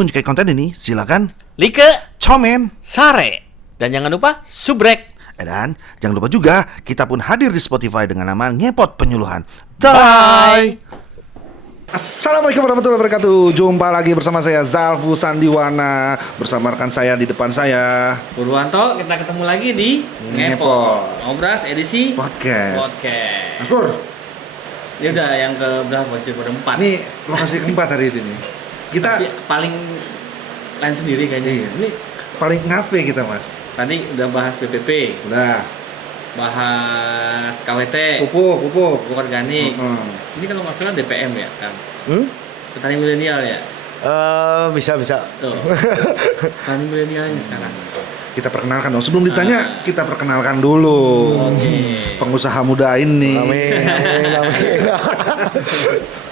menyukai konten ini, silakan like, komen. share, dan jangan lupa subrek. Dan jangan lupa juga, kita pun hadir di Spotify dengan nama Ngepot Penyuluhan. Bye. Assalamualaikum warahmatullahi wabarakatuh. Jumpa lagi bersama saya Zalfu Sandiwana, bersama rekan saya di depan saya Purwanto, kita ketemu lagi di Ngepot Ngobras edisi Podcast. Mas Podcast. Pur, Ini udah yang ke berapa? Udah 4. ini lokasi keempat hari ini. Kita paling lain sendiri kayaknya. iya, ini paling ngafe kita, Mas. Tadi udah bahas PPP, Udah, bahas KWT, pupuk. pupuk organik. Ini kalau nggak salah DPM ya, kan? Petani milenial ya. Bisa. Tuh. Petani milenialnya sekarang. Kita perkenalkan dong. Sebelum ditanya, kita perkenalkan dulu. Oke. Pengusaha muda ini. Amin.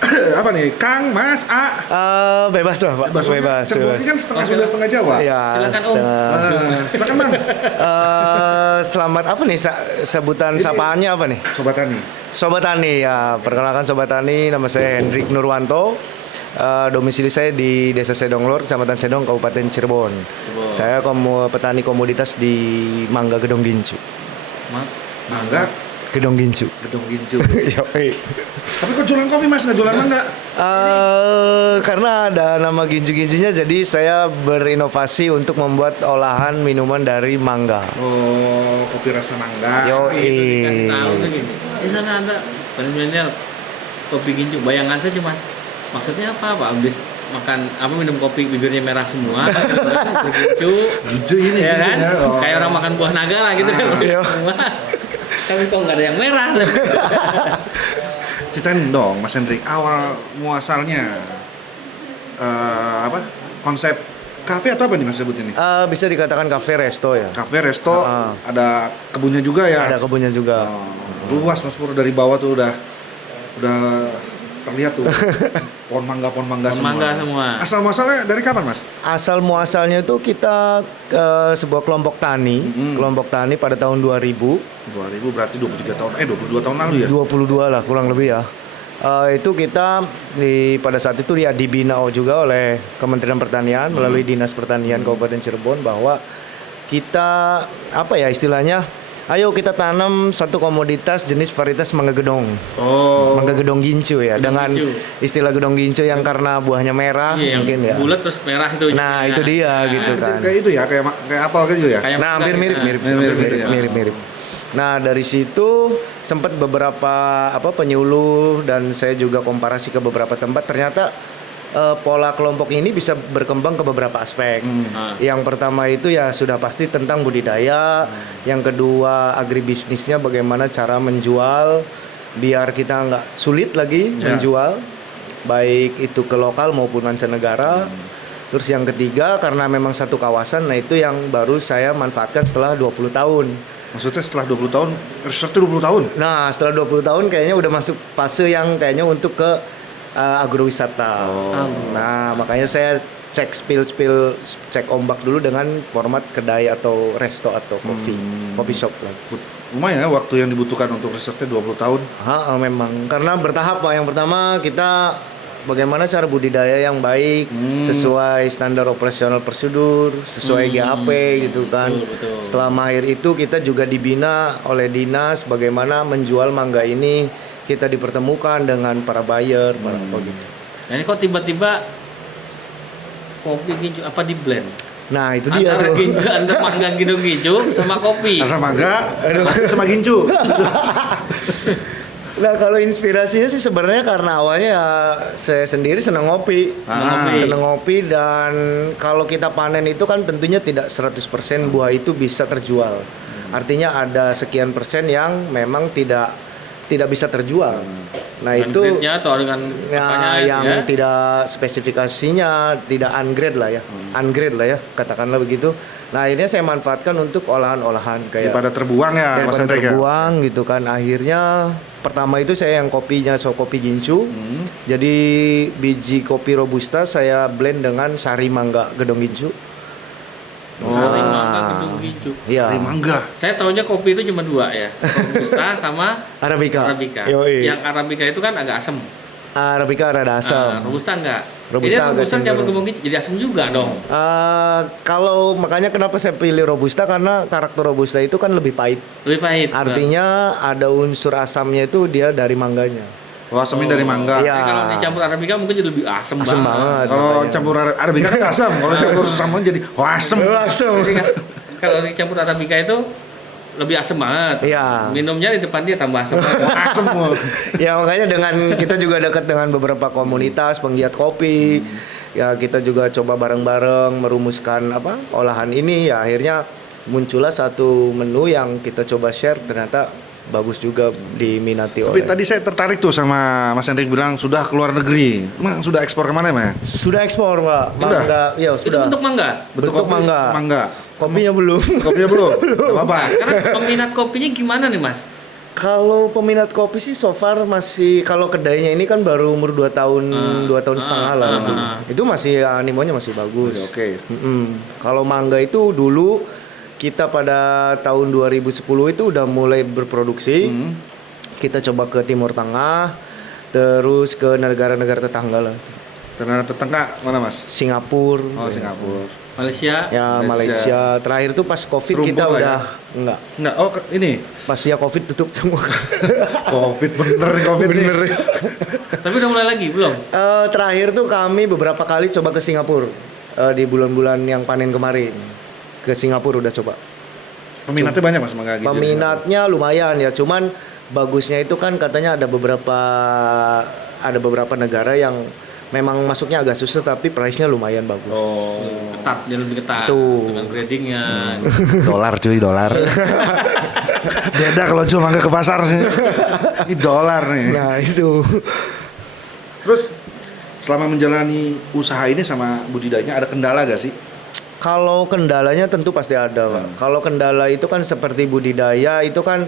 Apa nih? Kang, Mas, A. Bebas lah, Pak. Bebas. Ini kan setengah Sunda, setengah Jawa. Ya, Silakan, Om. Silakan, Bang. Selamat apa nih sebutan sapaannya apa nih? Sobat Tani. Sobat Tani ya, perkenalkan Sobat Tani, nama saya Hendrik Nurwanto. Domisili saya di Desa Sedonglor, Kecamatan Sedong, Kabupaten Cirebon. Saya petani komoditas di Mangga Gedong Gincu. Mangga, Gedong Gincu. Gedong Gincu. Yoi. Tapi kok jualan kopi, Mas? Nggak jualan mangga? Karena ada nama gincu-gincunya, jadi saya berinovasi untuk membuat olahan minuman dari mangga. Oh, kopi rasa mangga. Yoi. Kasih tahu tuh gini. Di sana ada petani milenial kopi gincu. Bayangan saya cuma maksudnya apa? Habis makan apa minum kopi bibirnya merah semua, kopi gincu. Gincu ini, Ya kan? gincunya. Oh. Kayak orang makan buah naga lah gitu kan. Iya. Semua. Tapi kok nggak ada yang merah. Ceritain dong, Mas Hendrik, awal muasalnya apa? Konsep kafe atau apa nih Mas sebut ini? Bisa dikatakan cafe resto ya. Kafe, resto, ada kebunnya juga ya? Ada kebunnya juga. Luas Mas Pur, dari bawah tuh udah terlihat tuh pohon mangga semua. Asal muasalnya dari kapan Mas? Asal muasalnya itu kita sebuah kelompok tani, kelompok tani pada tahun 2000. 2000 berarti 22 tahun lalu ya? 22 lah kurang lebih ya. Itu kita pada saat itu dibina juga oleh Kementerian Pertanian melalui Dinas Pertanian Kabupaten Cirebon, bahwa kita apa ya istilahnya, ayo kita tanam satu komoditas jenis varietas mangga gedong. Mangga gedong gincu ya, dengan istilah gedong gincu yang karena buahnya merah, mungkin ya. Bulat terus merah itu. Nah, itu dia gitu kan. Kayak itu ya, kayak apel gitu ya? Nah, hampir mirip. Nah, dari situ sempat beberapa penyuluh, dan saya juga komparasi ke beberapa tempat, ternyata pola kelompok ini bisa berkembang ke beberapa aspek. Yang pertama itu ya sudah pasti tentang budidaya. Yang kedua agribisnisnya, bagaimana cara menjual biar kita nggak sulit lagi menjual, baik itu ke lokal maupun mancanegara. Terus yang ketiga, karena memang satu kawasan, nah itu yang baru saya manfaatkan setelah 20 tahun. Maksudnya setelah 20 tahun, risetnya 20 tahun? Nah, setelah 20 tahun kayaknya udah masuk fase yang kayaknya untuk ke agrowisata. Nah, makanya saya cek cek ombak dulu dengan format kedai atau resto atau coffee shop lah. Lumayan ya waktu yang dibutuhkan untuk risetnya 20 tahun. Memang karena bertahap Pak. Yang pertama kita bagaimana cara budidaya yang baik sesuai standar operasional prosedur, sesuai GAP gitu kan. Betul. Setelah mahir itu kita juga dibina oleh dinas bagaimana menjual mangga ini, kita dipertemukan dengan para buyer, para apa gitu. Nah, ini kok tiba-tiba kopi gincu apa di blend? Nah, itu dia Antara tuh. gincu, antara mangga gincu sama kopi. Rasa mangga, sama gincu. Nah, kalau inspirasinya sih sebenarnya karena awalnya ya saya sendiri senang ngopi. Senang ngopi, dan kalau kita panen itu kan tentunya tidak 100% buah itu bisa terjual. Artinya ada sekian persen yang memang tidak bisa terjual. Nah, dengan itu atau dengan yang tidak spesifikasinya tidak ungrade lah ya, katakanlah begitu. Nah, akhirnya saya manfaatkan untuk olahan-olahan kayak daripada terbuang ya, Mas Hendrik ya. Terbuang gitu kan. Akhirnya pertama itu saya yang kopinya kopi gincu. Jadi biji kopi robusta saya blend dengan sari mangga gedong gincu. Sari mangga gedong gincu. Iya. Sari mangga. Saya taunya kopi itu cuma 2 ya, robusta sama Arabica. Arabica. Yoi. Yang Arabica itu kan agak asam. Arabica rada asam. Robusta enggak? Robusta Jadi agak Robusta campur cenderung. ke mungkin jadi asam juga dong. Kalau makanya kenapa saya pilih Robusta karena karakter Robusta itu kan lebih pahit. Lebih pahit. Artinya ada unsur asamnya itu dia dari mangganya. Wah, asamnya dari mangga. Iya. Jadi kalau dicampur Arabica mungkin jadi lebih asam Asam banget. Kalau makanya. campur Arabica kan asam, kalau campur sama jadi asam. Langsung. Jadi kan, kalau dicampur Arabica itu lebih asam banget. Iya. Minumnya di depan dia tambah asam. Asam. Ya makanya dengan kita juga dekat dengan beberapa komunitas penggiat kopi. Ya kita juga coba bareng-bareng merumuskan olahan ini, ya akhirnya muncullah satu menu yang kita coba share, ternyata bagus juga diminati Tapi oleh. tadi saya tertarik tuh sama Mas Hendrik bilang sudah keluar negeri. Emang sudah ekspor kemana, Mas? Sudah ekspor, Pak. Sudah? Mangga, ya Itu sudah. bentuk mangga. Bentuk kopi, mangga. Mangga. Kopinya belum. Kopinya belum? Gak apa-apa. Karena peminat kopinya gimana nih Mas? Kalau peminat kopi sih so far masih, kalau kedainya ini kan baru umur 2 tahun, 2 tahun setengah lah. Itu masih animonya masih bagus. Oke. Kalau mangga itu dulu kita pada tahun 2010 itu udah mulai berproduksi. Kita coba ke Timur Tengah, terus ke negara-negara tetangga lah. Ternyata tetangga mana, Mas? Singapura, Oh, Singapura. Malaysia. ya Malaysia. Malaysia. Terakhir tuh pas Covid Serumpun kita lah udah ya? enggak. Enggak. Oh, ini. Pas ya Covid tutup semua. Covid bener nih, Covid nih. Bener. Tapi udah mulai lagi belum? Terakhir tuh kami beberapa kali coba ke Singapura di bulan-bulan yang panen kemarin. Ke Singapura udah coba. Peminatnya banyak, Mas, mangga gitu. Peminatnya lumayan ya, cuman bagusnya itu kan katanya ada beberapa negara yang memang masuknya agak susah tapi price-nya lumayan bagus. Oh. Ketat, dia lebih ketat Tuh. dengan gradingnya. Dolar cuy, dolar. Beda kalau jual mangga ke pasar sih. Ini dolar nih. Nah, itu. Terus selama menjalani usaha ini sama budidayanya ada kendala gak sih? Kalau kendalanya tentu pasti ada, Pak. Kalau kendala itu kan seperti budidaya itu kan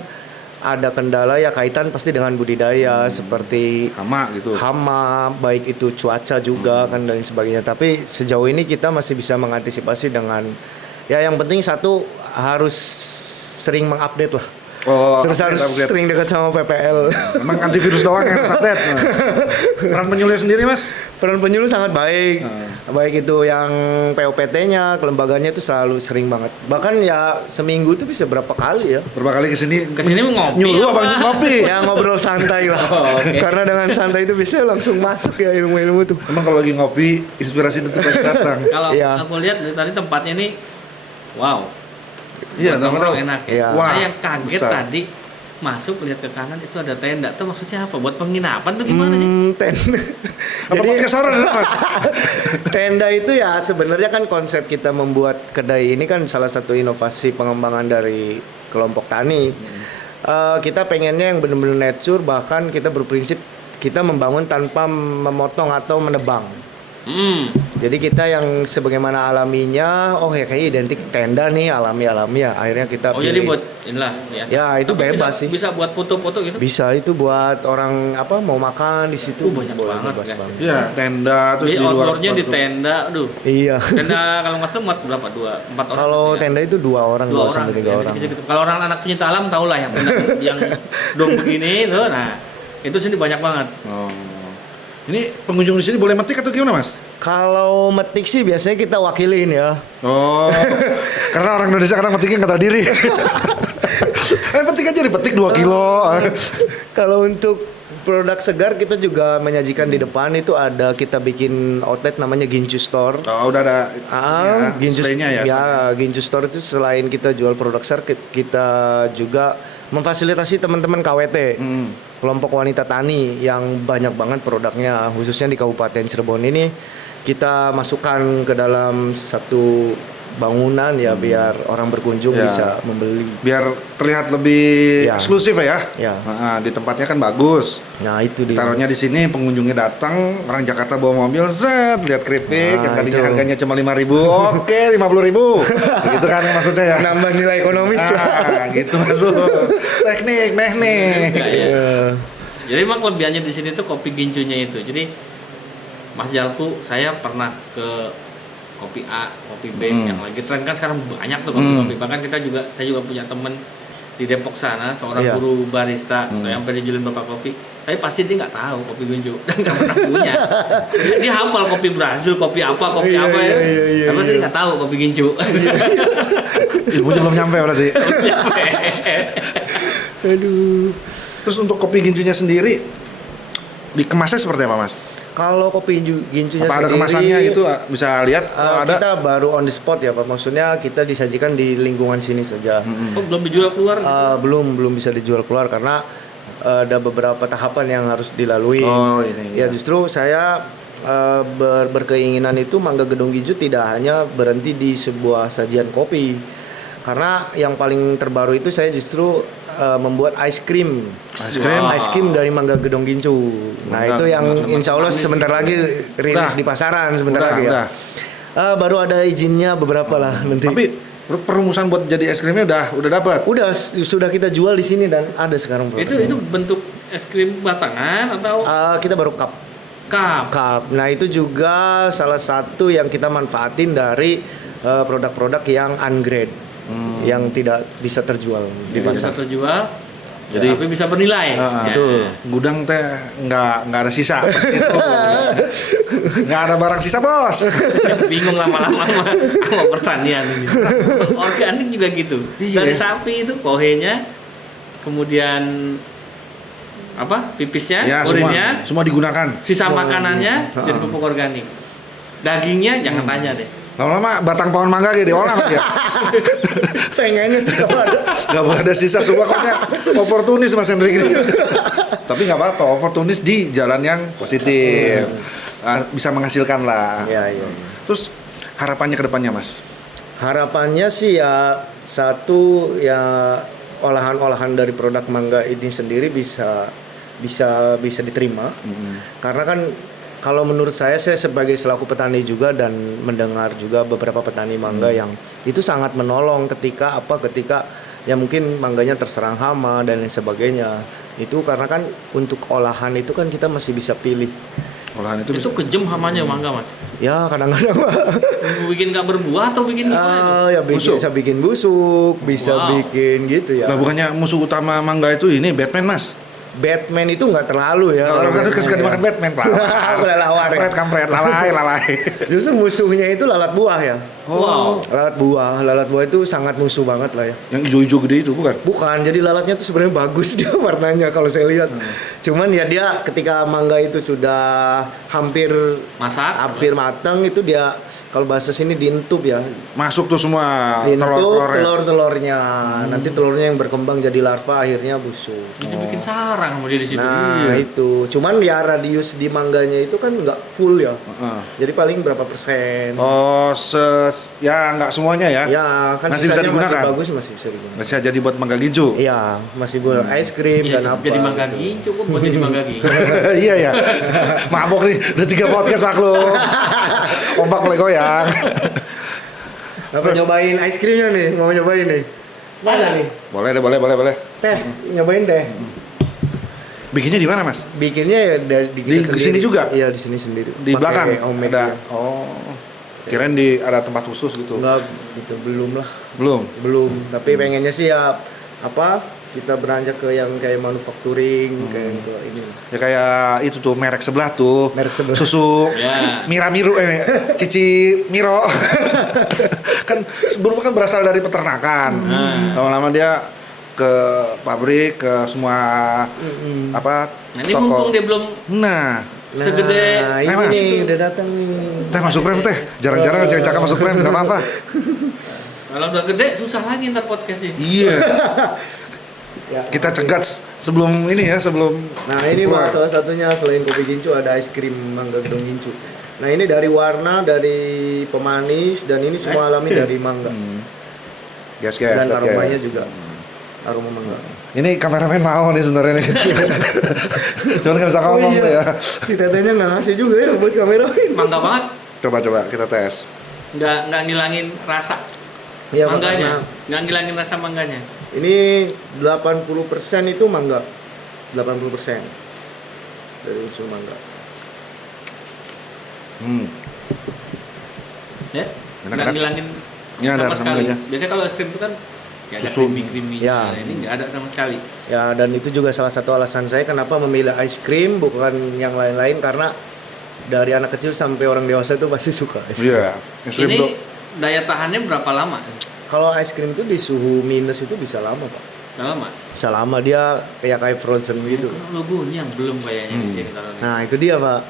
ada kendala ya kaitan pasti dengan budidaya seperti Hama gitu. hama, baik itu cuaca juga kan dan sebagainya. Tapi sejauh ini kita masih bisa mengantisipasi dengan ya yang penting satu harus sering mengupdate lah. Oh, Terus upgrade, harus upgrade. sering dekat sama PPL. Emang antivirus doang yang harus update. Nah. Peran penyuluhnya sendiri, Mas? Peran penyuluh sangat baik. Baik itu yang POPT-nya, kelembagaannya itu selalu sering banget. Bahkan ya seminggu itu bisa berapa kali ya. Berapa kali kesini? Kesini mau ngopi Nyuluh apa apa? ngopi? Ya ngobrol santai lah. Oh, oke. Karena dengan santai itu bisa langsung masuk ya ilmu-ilmu tuh. Emang kalau lagi ngopi, inspirasi itu pasti datang. Kalau Iya. aku lihat dari tadi tempatnya ini, wow. Iya, Nongkrong tahu. enak ya. Iya. Wah, Saya yang kaget besar. tadi masuk lihat ke kanan itu ada tenda. Tuh maksudnya apa? Buat penginapan tuh gimana sih? Tenda. Apa Jadi podcast orang, Mas? tenda itu ya sebenarnya kan konsep kita membuat kedai ini kan salah satu inovasi pengembangan dari kelompok tani. Kita pengennya yang benar-benar nature, bahkan kita berprinsip kita membangun tanpa memotong atau menebang. Jadi kita yang sebagaimana alaminya, oh ya kayak identik tenda nih alami ya. Akhirnya kita Oh jadi buat inilah ya. Ya, itu Tapi bebas bisa, sih. Bisa buat foto-foto gitu. bisa itu buat orang mau makan di situ. Banyak Boleh banget, bebas guys. banget. Iya, tenda terus Jadi di luar. outdoornya di tenda, aduh. Iya. Tenda kalau nggak salah muat berapa? 4 orang. Kalau pasti ya? tenda itu 2 orang, 2 dua orang, sampai 3 ya, orang. bisa gitu. Kalau orang anak pencinta alam tau lah yang tenda yang dom begini tuh, nah itu sini banyak banget. Oh. Ini pengunjung di sini boleh metik atau gimana, Mas? Kalau metik sih biasanya kita wakilin ya. Oh, karena orang Indonesia kadang metiknya nggak tahu diri. Petik aja dipetik 2 kilo. Kalau untuk produk segar kita juga menyajikan di depan itu ada kita bikin outlet namanya Gincu Store. Oh, udah ada Gincu displaynya ya. Gincu Store itu selain kita jual produk segar, kita juga memfasilitasi teman-teman KWT. Kelompok wanita tani yang banyak banget produknya, khususnya di Kabupaten Cirebon ini kita masukkan ke dalam satu bangunan ya biar orang berkunjung Ya. bisa membeli. Biar terlihat lebih Ya. eksklusif ya. Ya. Nah, di tempatnya kan bagus. Nah itu dia. Taruhnya di sini pengunjungnya datang, orang Jakarta bawa mobil, set, lihat keripik, Nah, yang tadinya itu. harganya cuma 5.000, oke 50.000. Gitu kan yang maksudnya ya. Nambah nilai ekonomis. Gitu masuk. Teknik. Enggak ya. Ya. Jadi emang kelebihannya di sini tuh kopi gincunya itu. Jadi Mas Jalpu, saya pernah ke kopi A, kopi B yang lagi tren kan sekarang banyak tuh kopi-kopi. Bahkan saya juga punya temen di Depok sana seorang Iya. guru barista yang sampai dijulukin bapak kopi, tapi pasti dia nggak tahu kopi guncu dan nggak pernah punya. Dia hafal kopi Brazil, kopi apa Iya, ya, iya, tapi pasti dia nggak tahu kopi gincu. Ilmunya belum nyampe berarti. Aduh. Terus untuk kopi gincunya sendiri dikemasnya seperti apa, Mas? Kalau kopi gincunya Apa ada sendiri, kemasannya gitu bisa lihat kalau ada? kita baru on the spot ya Pak. Maksudnya kita disajikan di lingkungan sini saja. Oh, belum dijual keluar? Belum bisa dijual keluar karena ada beberapa tahapan yang harus dilalui. Oh, ini. Ya justru saya berkeinginan itu Mangga Gedong Gincu tidak hanya berhenti di sebuah sajian kopi. Karena yang paling terbaru itu saya justru membuat ice cream. Ice cream? Ice cream dari Mangga Gedong Gincu. Nah, Mangga, itu yang sama-sama insya Allah manis sebentar gitu. lagi rilis Udah. di pasaran sebentar Udah, lagi ya. udah. Baru ada izinnya beberapa lah nanti. Tapi perumusan buat jadi es krimnya udah dapat. Udah sudah kita jual di sini dan ada sekarang produknya. Itu bentuk es krim batangan atau Kita baru cup. cup? Nah itu juga salah satu yang kita manfaatin dari produk-produk yang ungrade, yang tidak bisa terjual di Bisa pasar. terjual, Jadi- tapi bisa bernilai. Ya. betul. Gudang teh nggak ada sisa. Pasti terus. Nggak ada barang sisa, Bos. Bingung lama-lama sama pertanian ini. Organik juga gitu. Iya. Dari sapi itu kohenya, kemudian apa pipisnya, Ya, urinnya, semua digunakan. sisa makanannya Ha-ha. jadi pupuk organik. Dagingnya jangan tanya deh. Lama-lama batang pohon mangga gitu diolah ya. Pengennya sih kalau ada. Nggak boleh ada sisa, semua pokoknya oportunis Mas Hendrik ini. Tapi nggak apa-apa, oportunis di jalan yang positif. Bisa menghasilkan lah. Iya, iya. Terus harapannya ke depannya, Mas? Harapannya sih ya satu ya olahan-olahan dari produk mangga ini sendiri bisa diterima. Karena kan kalau menurut saya sebagai selaku petani juga dan mendengar juga beberapa petani mangga yang itu sangat menolong ketika ya mungkin mangganya terserang hama dan lain sebagainya. Itu karena kan untuk olahan itu kan kita masih bisa pilih. Olahan itu, Itu kejem hamanya mangga, Mas. Ya kadang-kadang Bikin nggak berbuah atau bikin gimana? ya bisa bikin busuk, bisa Wow. bikin gitu ya. lah bukannya musuh utama mangga itu ini Batman, Mas? Batman itu nggak terlalu ya. Orang kan suka dimakan Batman, Pak. Kelelawar ya. Kampret, lalai. Justru musuhnya itu lalat buah ya. Wow. Lalat buah itu sangat musuh banget lah ya. Yang hijau-hijau gede itu bukan? Bukan, jadi lalatnya tuh sebenarnya bagus dia warnanya kalau saya lihat. Cuman ya dia ketika mangga itu sudah hampir Masak. matang itu dia kalau bahasa sini diintub ya. Masuk tuh semua Diintub telur-telurnya. telur-telurnya. Nanti telurnya yang berkembang jadi larva akhirnya busuk. Jadi bikin sarang sama dia di situ. Nah itu, cuman ya radius di mangganya itu kan nggak full ya. Heeh. Jadi paling berapa persen? Oh, ya nggak semuanya ya? Ya kan Masih bisa sisanya digunakan? Masih bagus masih bisa digunakan. Bisa jadi buat mangga gincu. Iya, masih buat es krim Iya, dan tetap apa. jadi mangga gitu. gincu kok buat jadi mangga gincu. Iya ya. Mabok nih, udah 3 podcast maklum. Ombak mulai goyang. Apa nyobain es krimnya nih? Mau nyobain nih? Mana nih? Boleh deh, boleh. Teh, nyobain teh. Bikinnya di mana, Mas? Bikinnya ya di kita Di sini juga? Iya, di sini sendiri. Di Pakai belakang homemade ada. ya. Oh. Kirain ada tempat khusus gitu. Enggak gitu, belum lah. Belum. Tapi pengennya sih ya apa? Kita beranjak ke yang kayak manufacturing kayak gitu ini. Ya kayak itu tuh merek sebelah tuh. Merek sebelah. Susu Ya. Miramiru Cici Miro. Kan sebelumnya kan berasal dari peternakan. Lama-lama dia ke pabrik, ke semua apa Nah, ini mumpung dia belum Nah, segede ini Mas. nih udah datang nih. teh masuk frame teh. Jarang-jarang cewek cakep masuk frame, nggak apa-apa. kalau udah gede susah lagi ntar podcastnya. Iya. Ya. Kita cegat sebelum ini ya, sebelum Nah ini keluar. Mas, salah satunya selain kopi gincu ada es krim mangga gedong gincu. Nah ini dari warna, dari pemanis dan ini semua alami dari mangga. Guys, Dan aromanya guys. juga aroma mangga. Ini kameramen mau nih sebenarnya nih. Cuman nggak bisa ngomong tuh ya. Si tetenya nggak ngasih juga ya buat kamerain. Mangga banget, Coba kita tes. nggak ngilangin rasa Iya, mangganya, makanya nggak ngilangin rasa mangganya. ini 80% itu mangga. 80% dari unsur mangga. Ya, Enak nggak kan? ngilangin Ya, ada sama rasa sekali. mangganya. Biasanya kalau es krim itu kan Kayak ada Susu. krimi-krimi. Ya. Ini nggak ada sama sekali. Ya, dan itu juga salah satu alasan saya kenapa memilih ice cream bukan yang lain-lain, karena dari anak kecil sampai orang dewasa itu pasti suka ice cream. Iya. Es krim Ini tuh. daya tahannya berapa lama? Kalau ice cream itu di suhu minus itu bisa lama, Pak. Berapa lama? Bisa lama, dia kayak frozen gitu. Logonya belum kayaknya di sini taruhnya. Nah, itu dia, Pak.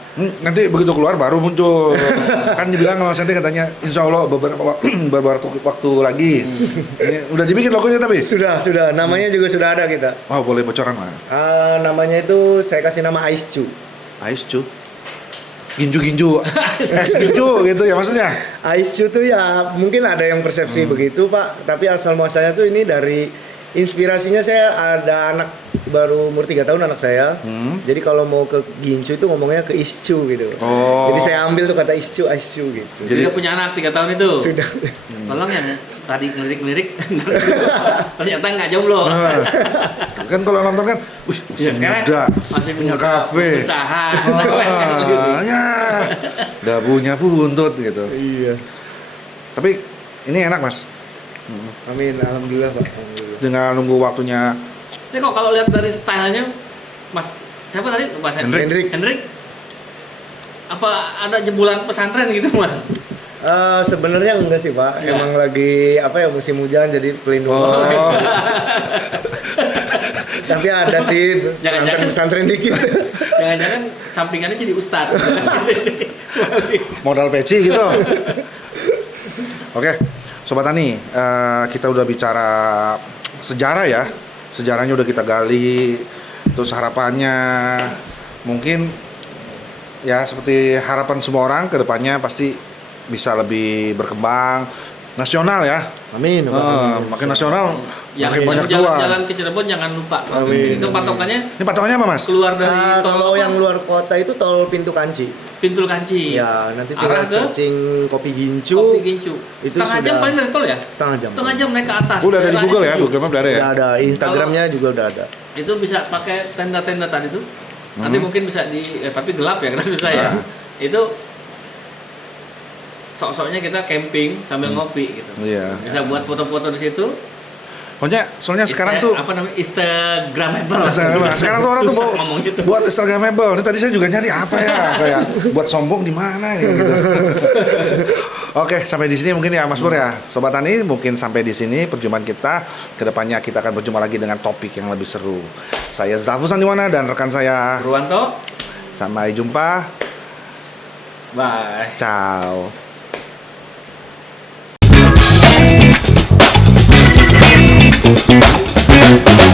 Nanti begitu keluar baru muncul. Kan dibilang sama Sandy katanya insya Allah beberapa waktu lagi. Ini udah dibikin logonya tapi. Sudah, namanya juga sudah ada kita. Oh boleh bocoran mah. Namanya itu saya kasih nama Ice Chew. Ice cu. Ginju. Es ginju gitu ya maksudnya. Ice Chew tuh ya mungkin ada yang persepsi begitu, Pak, tapi asal muasalnya tuh ini dari inspirasinya. Saya ada anak baru umur 3 tahun anak saya. Jadi kalau mau ke Gincu itu ngomongnya ke Iscu gitu. Oh. Jadi saya ambil tuh kata Iscu gitu. Jadi dia punya anak 3 tahun itu. Sudah. Tolong yang tadi ngelirik-ngelirik ternyata nggak jomblo. Kan kalau nonton kan, wih masih Ya, sekarang muda, masih punya kafe. usaha. Ya, udah punya buntut gitu. Iya. Tapi ini enak mas, Amin, alhamdulillah, Pak. Alhamdulillah. dengan nunggu waktunya. Ini kok kalau lihat dari stylenya, Mas siapa tadi? Mas Hendrik. Apa ada jebolan pesantren gitu, Mas? Sebenarnya enggak sih, Pak. Enggak. Emang lagi musim hujan jadi pelindung. Oh, Tapi ada sih Jangan-jangan- pesantren dikit. Jangan-jangan sampingannya jadi ustadz. modal peci gitu. Oke, Sobat Tani, kita udah bicara sejarah ya. Sejarahnya udah kita gali, terus harapannya mungkin ya seperti harapan semua orang ke depannya pasti bisa lebih berkembang nasional ya. Amin. Pak. Makin nasional, Yang makin banyak cuan. jalan ke Cirebon jangan lupa. Amin. Itu patokannya Ini patokannya apa mas? keluar dari tol Kalau apa? yang luar kota itu tol Pintu Kanci. Pintu Kanci. Ya, nanti Arah tinggal ke searching Kopi Gincu. Kopi Gincu. Itu Setengah jam sudah- paling dari tol ya? Setengah jam. Setengah jam naik ke atas. Udah ada di Daerahnya Google ya, sejuk. Google Map udah ada ya. Udah ada, Instagramnya juga udah ada. Itu bisa pakai tenda-tenda tadi tuh. Nanti mungkin bisa tapi gelap ya karena susah ya. Ah. Itu sok-soknya kita camping sambil ngopi gitu. Iya. Bisa buat foto-foto di situ. Pokoknya soalnya sekarang tuh apa namanya Instagramable. sekarang tuh orang tuh Susah mau ngomong gitu. buat Instagramable. Ini tadi saya juga nyari apa ya kayak buat sombong di mana gitu. Oke, sampai di sini mungkin ya Mas Pur ya. Sobat Tani, mungkin sampai di sini perjumpaan kita. Kedepannya kita akan berjumpa lagi dengan topik yang lebih seru. Saya Zafus Sandiwana dan rekan saya. Purwanto. Sampai jumpa. Bye. Ciao. We'll be right back.